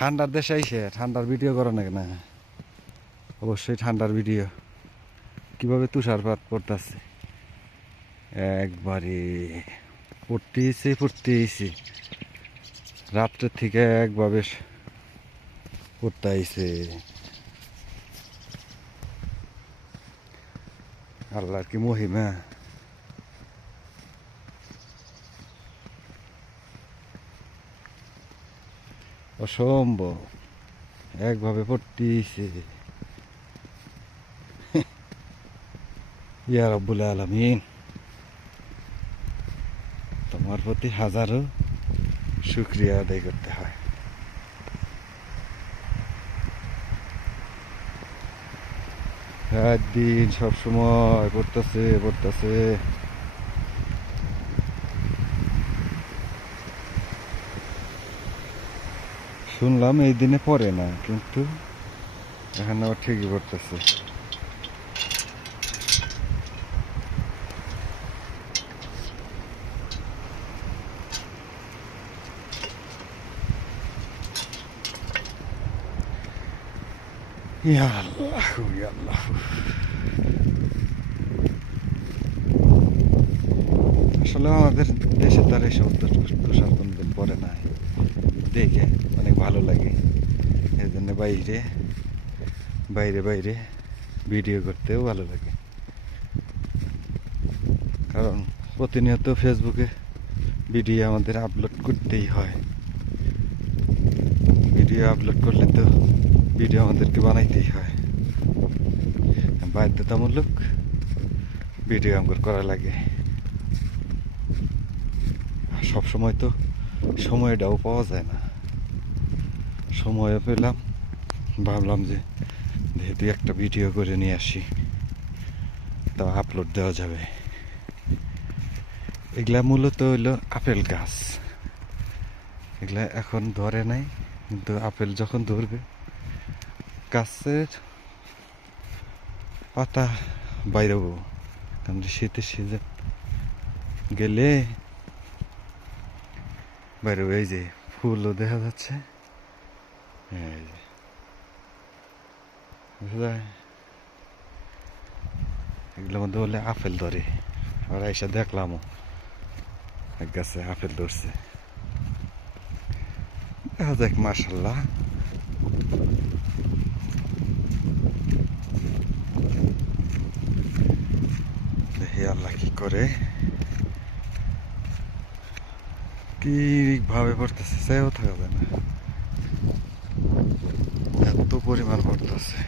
ঠান্ডার দেশে আইসে ঠান্ডার ভিডিও করো না কেন? অবশ্যই ঠান্ডার ভিডিও। কিভাবে তুষারপাত পড়তেছে একবারে পড়তেইছে রাত্রের থেকে একভাবে পড়তে আইছে। আল্লাহর কি মহিমা! অসম্ভব একভাবে পড়তেইছে। ইয়া রাব্বুল আলামিন, তোমার প্রতি হাজারো শুকরিয়া আদায় করতে হয়। রাত দিন সবসময় পড়তেছে। শুনলাম এই দিনে পড়ে না, কিন্তু এখন আবার ঠিকই পড়তেছে। ইয়া আল্লাহ ইয়া আল্লাহ। আসলে আমাদের দেশে তার এইসব তুষার কোনদিন পড়ে না, দেখে অনেক ভালো লাগে। এই জন্য বাইরে ভিডিও করতেও ভালো লাগে। কারণ প্রতিনিয়ত ফেসবুকে ভিডিও আমাদের আপলোড করতেই হয়। ভিডিও আপলোড করলে তো ভিডিও আমাদেরকে বানাইতেই হয়, বাধ্যতামূলক ভিডিও আমাদের করা লাগে। সব সময় তো সময়টাও পাওয়া যায় না। সময়ও পেলাম, ভাবলাম যে যেহেতু একটা ভিডিও করে নিয়ে আসি, তা আপলোড দেওয়া যাবে। এগুলা মূলত হইলো আপেল গাছ। এগুলা এখন ধরে নাই, কিন্তু আপেল যখন ধরবে গাছের পাতা বাইরেবো। কারণ শীতের সিজন গেলে বাইরে এই যে ফুলও দেখা যাচ্ছে। এই যে বুঝা, এগুলোর মধ্যে বলে আপেল ধরে। আর এসে দেখলামও এক গাছে আপেল ধরছে। দেখা যাক, মাশাল্লাহ। দেখি আল্লাহ কি করে, কি ভাবে পড়তেছে সেও থাকা যায় না, এত পরিমাণ পড়তেছে।